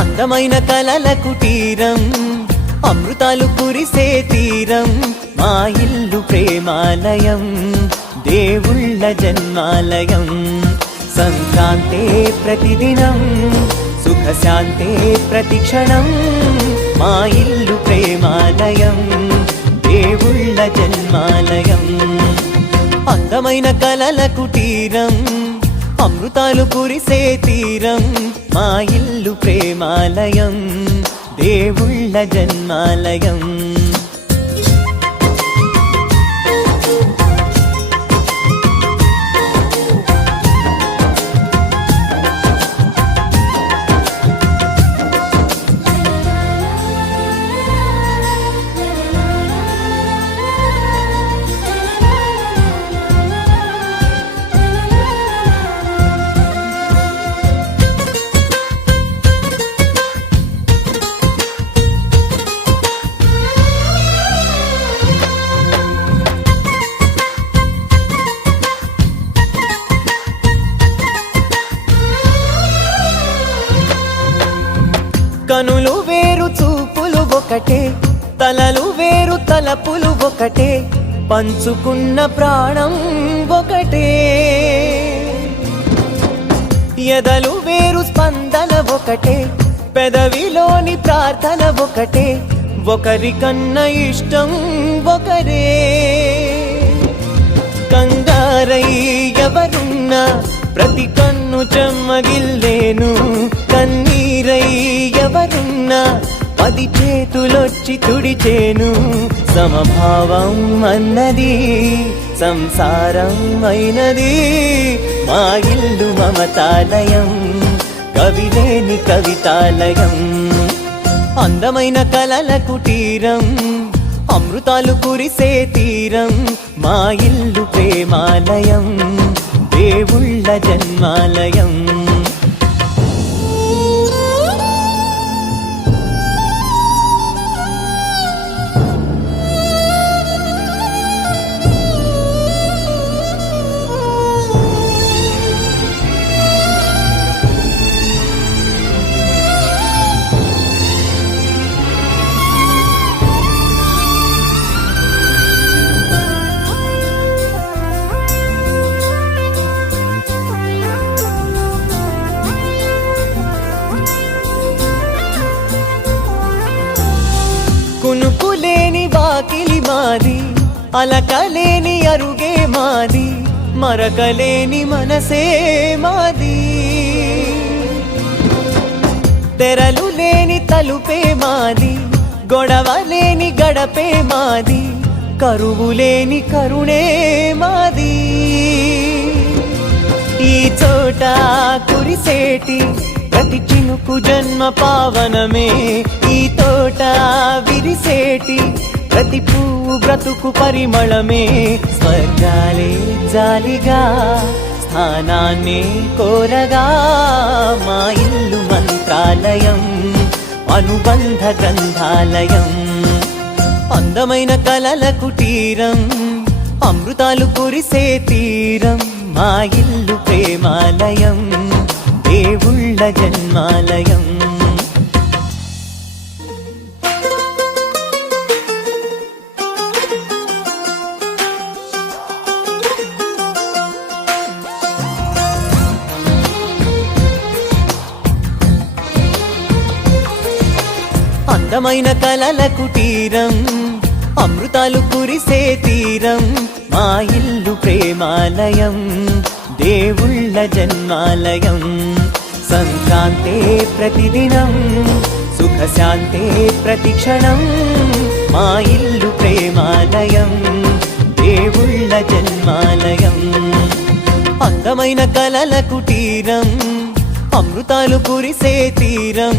అందమైన కలల కుటీరం, అమృతాలు కురిసే తీరం, మా ఇల్లు ప్రేమాలయం, దేవుళ్ళ జన్మాలయం. సంక్రాంతే ప్రతిదినం, సుఖశాంతే ప్రతిక్షణం, మా ఇల్లు ప్రేమాలయం, దేవుళ్ళ జన్మాలయం. అందమైన కలల కుటీరం, అమృతాలు కురిసే తీరం, మా ఇల్లు ప్రేమాలయం, దేవుళ్ళ జన్మాలయం. కనులు వేరు చూపులు ఒకటే, తలలు వేరు తలపులు ఒకటే, పంచుకున్న ప్రాణం ఒకటే. ఎదలు వేరు స్పందన ఒకటే, పెదవిలోని ప్రార్థన ఒకటే, ఒకరికన్నా ఇష్టం ఒకరే. కంగారై ఎవరున్నా ప్రతి కన్ను చెమ్మగిల్లేను, కన్నీరై ఎవరున్నా 10 చేతులొచ్చి తుడిచేను. సమభావం అన్నది సంసారం అయినది, మా ఇల్లు మమతాలయం, కవిలేని కవితాలయం. అందమైన కలల కుటీరం, అమృతాలు కురిసే తీరం, మా ఇల్లు ప్రేమాలయం, దేవుళ్ళ జన్మాలయం. కునుకులేని వాకిలి మాది, అలకలేని అరుగే మాది, మరకలేని మనసే మాది. తెరలు లేని తలుపే మాది, గొడవ లేని గడపే మాది, కరువు లేని కరుణే మాది. ఈ చోట కురిసేటి ప్రతి చినుకు జన్మ పావనమే, ఈ తోట విరిసేటి ప్రతి పువ్వు బ్రతుకు పరిమళమే. స్వర్గాలే జాలిగా స్థానాన్ని కోరగా, మా ఇల్లు మంత్రాలయం, అనుబంధ గ్రంథాలయం. అందమైన కలల కుటీరం, అమృతాలు కురిసే తీరం, మా ఇల్లు ప్రేమాలయం, దేవుళ్ళ జన్మాలయం. అందమైన కలల కుటీరం, అమృతాలు కురిసే తీరం, మా ఇల్లు ప్రేమాలయం, దేవుళ్ళ జన్మాలయం. సంక్రాంతే ప్రతిదినం, సుఖశాంతే ప్రతిక్షణం, మా ఇల్లు ప్రేమాలయం, దేవుళ్ళ జన్మాలయం. అందమైన కలల కుటీరం, అమృతాలు కురిసే తీరం,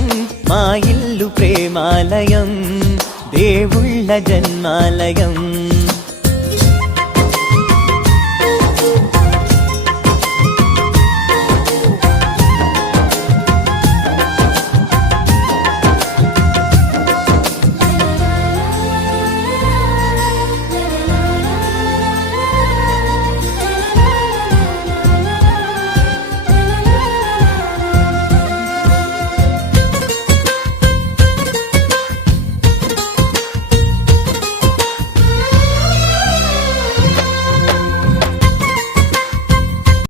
మా ఇల్లు ప్రేమాలయం, దేవుళ్ళ జన్మాలయం.